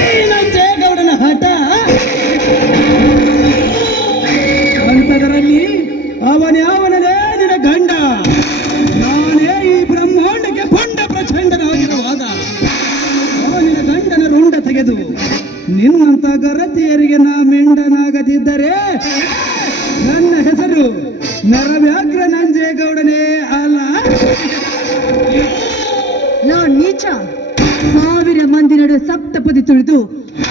ಏನಂಜೇಗೌಡನ ಹಠ ಅಂತದರಲ್ಲಿ ಅವನ್ಯಾವನದೇ ನಿನ್ನ ಗಂಡ. ನಾನೇ ಈ ಬ್ರಹ್ಮಾಂಡಕ್ಕೆ ಬಂಡ ಪ್ರಚಂಡನಾಗಿರುವಾಗ ಅವನಿನ ಗಂಡನ ರುಂಡ ತೆಗೆದು ನಿನ್ನಂತ ಗರತಿಯರಿಗೆ ನಾ ಮೆಂಡನಾಗದಿದ್ದರೆ ನನ್ನ ಹೆಸರು ನರವ್ಯಾಘ್ರ ನಂಜೇಗೌಡನೇ ಅಲ್ಲ. ನೀಚ, ಸಾವಿರ ಮಂದಿ ನಡುವೆ ಸಪ್ತಪದಿ ತುಳಿದು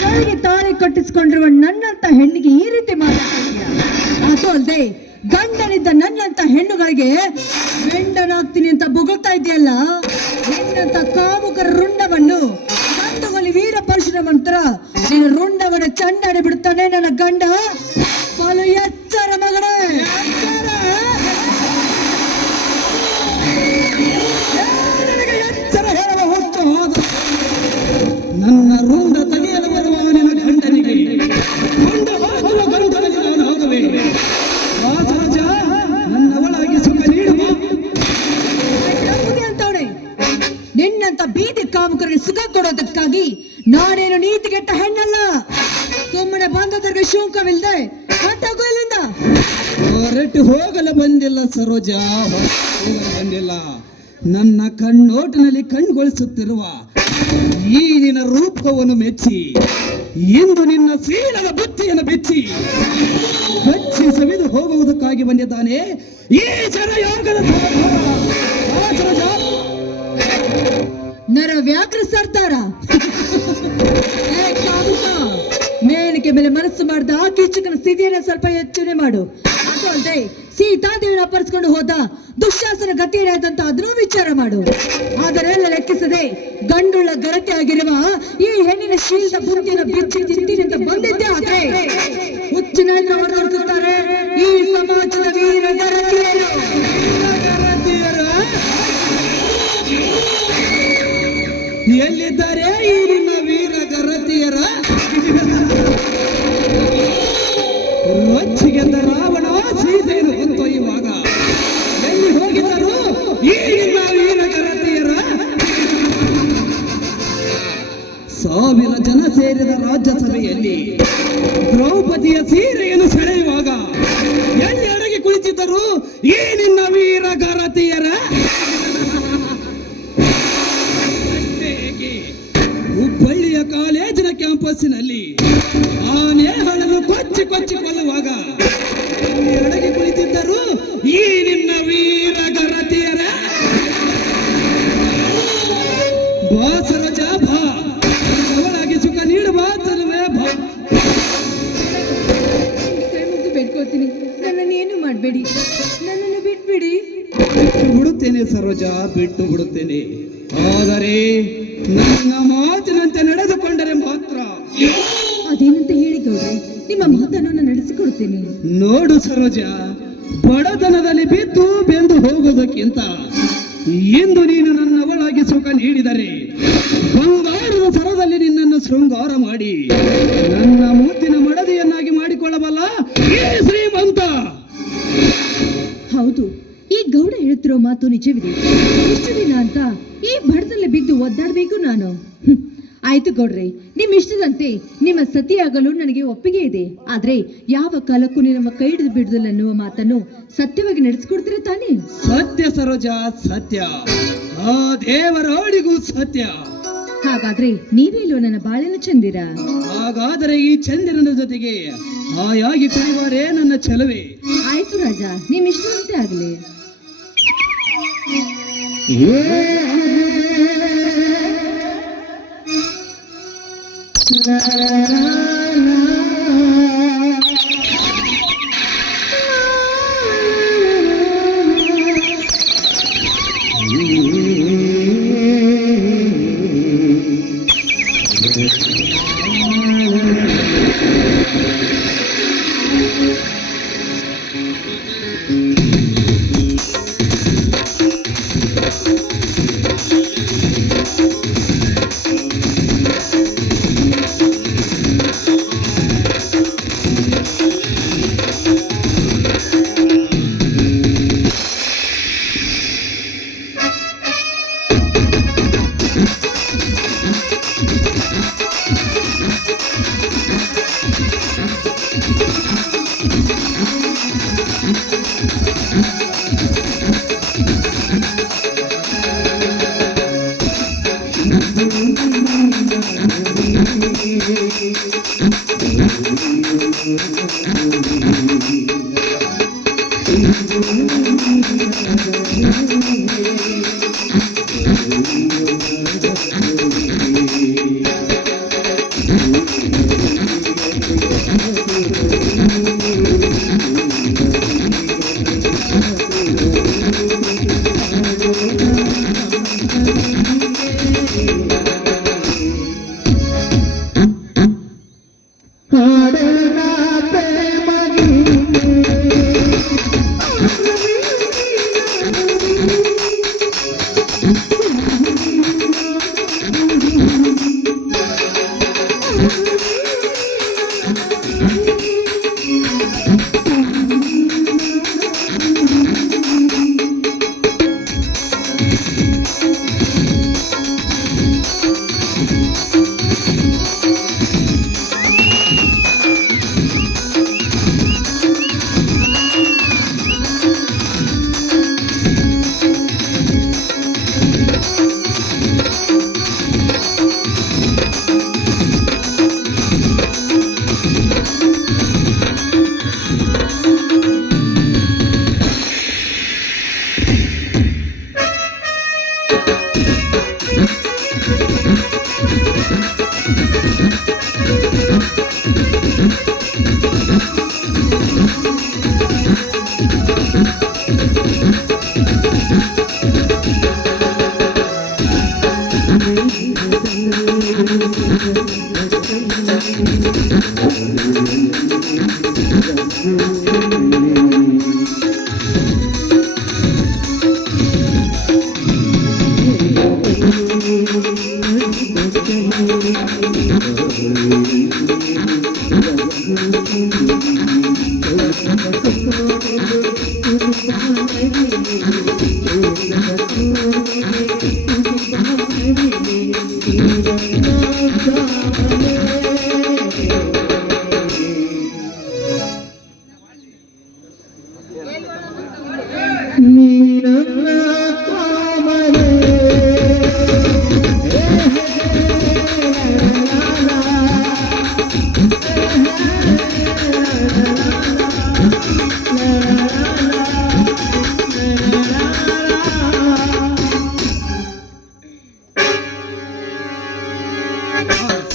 ಕೈಗೆ ತಾಳಿ ಕಟ್ಟಿಸಿಕೊಂಡಿರುವ ನನ್ನಂತ ಹೆಣ್ಣಿಗೆ ಈ ರೀತಿ ಮಾತಾಡ್ತೀಯ? ಅದು ಅಲ್ಲದೆ ಗಂಡನಿದ್ದ ನನ್ನಂತ ಹೆಣ್ಣುಗಳಿಗೆ ಮೆಂಡನಾಗ್ತೀನಿ ಅಂತ ಬೊಗಳ್ತಾ ಇದೆಯಲ್ಲ. ನಿನ್ನಂತ ಕಾಮುಕರ ರುಂಡವನ್ನು ಗಂಡುಗಲಿ ವೀರ ಪರಶುರಾಮಂತರ ನಿನ್ನ ರುಂಡವನ್ನು ಚಂಡಾಡಿ ಬಿಡ್ತಾನೆ ನನ್ನ ಗಂಡ. ಬಲು ಎಚ್ಚರ ಮಗನೇ, ಎಚ್ಚರ ಹೇಳಲು ಹೊತ್ತು ಹೋದ ನನ್ನ ರುಂಡ ತೆಗೆಯಲು ಬರುವ ನಿನ್ನ ಗಂಡನಿಗೆ ರುಂಡ ಬಾಗುವ ಗರುಡನಲ್ಲಿ ನಾನು ಹೋಗವೆ. ವಾಸರಾಜ, ನನ್ನ ಒಳಗೆ ಸುಖ ನೀಡುವ ಅಂತವಳೆ. ನಿನ್ನಂತ ಬೀದಿ ಕಾಮುಕರಿಗೆ ಸುಖ ಕೊಡೋದಕ್ಕಾಗಿ ನಾನೇನು ನೀತಿಗೆಟ್ಟ ಹೆಣ್ಣಲ್ಲ. ಸುಮ್ಮನೆ ಬಂದದರಿಗೆ ಶುಂಕವಿಲ್ಲದೆ ಹೊರಟೋಗು ಇಲ್ಲಿಂದ. ಹೊರಟು ಹೋಗಲು ಬಂದಿಲ್ಲ ಸರೋಜ, ಹೋಗಲು ಬಂದಿಲ್ಲ. ನನ್ನ ಕಣ್ಣೋಟಿನಲ್ಲಿ ಕಣ್ಗೊಳಿಸುತ್ತಿರುವ ಈ ನಿನ್ನ ರೂಪವನ್ನು ಮೆಚ್ಚಿ ಇಂದು ನಿನ್ನ ಶೀಲದ ಬುತ್ತಿಯನ್ನು ಬೆಚ್ಚಿ ಹಚ್ಚಿ ಸವಿದು ಹೋಗುವುದಕ್ಕಾಗಿ ಬಂದಿದ್ದಾನೆ ಈ ಜರಯೋಗದ ನರ ವ್ಯಾಘ್ರ ಸರ್ದಾರ. ಮೇಲಿಕೆ ಮೇಲೆ ಮನಸ್ಸು ಮಾಡಿದ ಆ ಕೀಚಕನ ಸ್ಥಿತಿಯನ್ನು ಸ್ವಲ್ಪ ಯೋಚನೆ ಮಾಡು. ಅದು ಅಲ್ಲದೆ ಸೀತಾದೇವಿನ ಅಪಹರಿಸಿಕೊಂಡು ಹೋದ ದುಶ್ಯಾಸನ ಗತಿ ಏನಾಯ್ತಂತ ಅದನ್ನೂ ವಿಚಾರ ಮಾಡು. ಅದನ್ನೆಲ್ಲ ಲೆಕ್ಕಿಸದೆ ಗಂಡುಳ್ಳ ಗರಟೆ ಆಗಿರುವ ಈ ಹೆಣ್ಣಿನ ಶೀಲದ ಬುದ್ಧಿಯನ್ನು ಬಿಚ್ಚಿ ತಿಂತೀನಿ ಅಂತ ಬಂದಿದ್ದೆ. ಆದ್ರೆ ಹುಚ್ಚಿನ ಹೊರತುತ್ತಾರೆ ಈ ಸಮಾಜದ ವೀರ ಗರತಿಯರು. ಎಲ್ಲಿದ್ದಾರೆ ಈ ನಿನ್ನ ವೀರ ಗರತಿಯರ? ರೊಚ್ಚಿಗೆದ್ದ ರಾವಣ ಸೀತೆಯನ್ನು ಹೊತ್ತೊಯ್ಯುವಾಗ ಎಲ್ಲಿ ಹೋಗಿದ್ದರು ಈ ನಿನ್ನ ವೀರ ಗರತಿಯರ? ಸಾವಿರ ಜನ ಸೇರಿದ ರಾಜ್ಯಸಭೆಯಲ್ಲಿ ದ್ರೌಪದಿಯ ಸೀರೆಯನ್ನು ಸೆಳೆಯುವಾಗ ಎಲ್ಲಿ ಅಡಗಿ ಕುಳಿತಿದ್ದರು ಈ ನಿನ್ನ ವೀರ ಗರತಿಯರ? ಹುಬ್ಬಳ್ಳಿಯ ಕಾಲೇಜಿನ ಕ್ಯಾಂಪಸ್ಸಿನಲ್ಲಿ ಆನೆ ಹಣನ್ನು ಕೊಚ್ಚಿ ಕೊಚ್ಚಿ ಕೊಲ್ಲುವಾಗ ಅಡಗಿ ಕುಳಿತಿದ್ದರು ಈ ನಿನ್ನ ವೀರ ಗರತಿಯರ? ಬಾ ಸರೋಜ, ಬಾ, ಅವಳಾಗಿ ಸುಖ ನೀಡುವ ಚಲುವೆ, ಬಾ. ಕೈ ಮುಗಿದು ಬೇಡ್ಕೊಳ್ತೀನಿ, ನನ್ನನ್ನು ಏನು ಮಾಡಬೇಡಿ, ನನ್ನನ್ನು ಬಿಟ್ಬಿಡಿ. ಬಿಟ್ಟು ಬಿಡುತ್ತೇನೆ ಸರೋಜ, ಬಿಟ್ಟು ಬಿಡುತ್ತೇನೆ. ಆದರೆ ನನ್ನ ಮಾತಿನಂತೆ ನಡೆದುಕೊಂಡರೆ ಮಾತ್ರ. ಅದೇನಂತ ಹೇಳಿ ಗೌಡ್ರೆ, ನಿಮ್ಮ ಮಾತನ್ನು ನಾನು ನಡೆಸಿಕೊಡ್ತೇನೆ. ನೋಡು ಸರೋಜ, ಬಡತನದಲ್ಲಿ ಬಿದ್ದು ಬೆಂದು ಹೋಗೋದಕ್ಕಿಂತ ಇಂದು ನೀನು ನನ್ನ ಒಳಗೆ ಸುಖ ನೀಡಿದರೆ ಬಂಗಾರದ ಸರದಲ್ಲಿ ನಿನ್ನನ್ನು ಶೃಂಗಾರ ಮಾಡಿ ನನ್ನ ಮುತ್ತಿನ ಮಡದಿಯನ್ನಾಗಿ ಮಾಡಿಕೊಳ್ಳಬಲ್ಲ ಈ ಶ್ರೀಮಂತ. ಹೌದು, ಈ ಗೌಡ ಹೇಳ್ತಿರೋ ಮಾತು ನಿಜವಿದೆ. ಇಷ್ಟು ದಿನ ಅಂತ ಈ ಬಡದಲ್ಲಿ ಬಿದ್ದು ಒದ್ದಾಡಬೇಕು ನಾನು. ಆಯ್ತು ಗೌಡ್ರೆ, ನಿಮ್ ಇಷ್ಟದಂತೆ ನಿಮ್ಮ ಸತಿಯಾಗಲು ನನಗೆ ಒಪ್ಪಿಗೆ ಇದೆ. ಆದ್ರೆ ಯಾವ ಕಾಲಕ್ಕೂ ನಿಮ್ಮ ಕೈ ಹಿಡಿದು ಬಿಡುದಿಲ್ಲ ಅನ್ನುವ ಮಾತನ್ನು ಸತ್ಯವಾಗಿ ನಡೆಸಿಕೊಡ್ತೀರ ತಾನೇ? ಸತ್ಯ ಸರೋಜ, ಸತ್ಯ. ಆ ದೇವರೋಡಿಗೂ ಸತ್ಯ. ಹಾಗಾದ್ರೆ ನೀವೇಲೋ ನನ್ನ ಬಾಳಿನ ಚಂದಿರ. ಹಾಗಾದರೆ ಈ ಚಂದಿರನ ಜೊತೆಗೆ ಹಾಯಾಗಿ ಕುಡಿಯುವರೇ ನನ್ನ ಚೆಲುವೆ. ಆಯ್ತು ರಾಜ, ನಿಮ್ ಇಷ್ಟದಂತೆ ಆಗ್ಲಿ.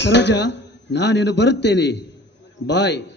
ಸರೋಜ, ನಾನೇನು ಬರುತ್ತೇನೆ. ಬಾಯ್.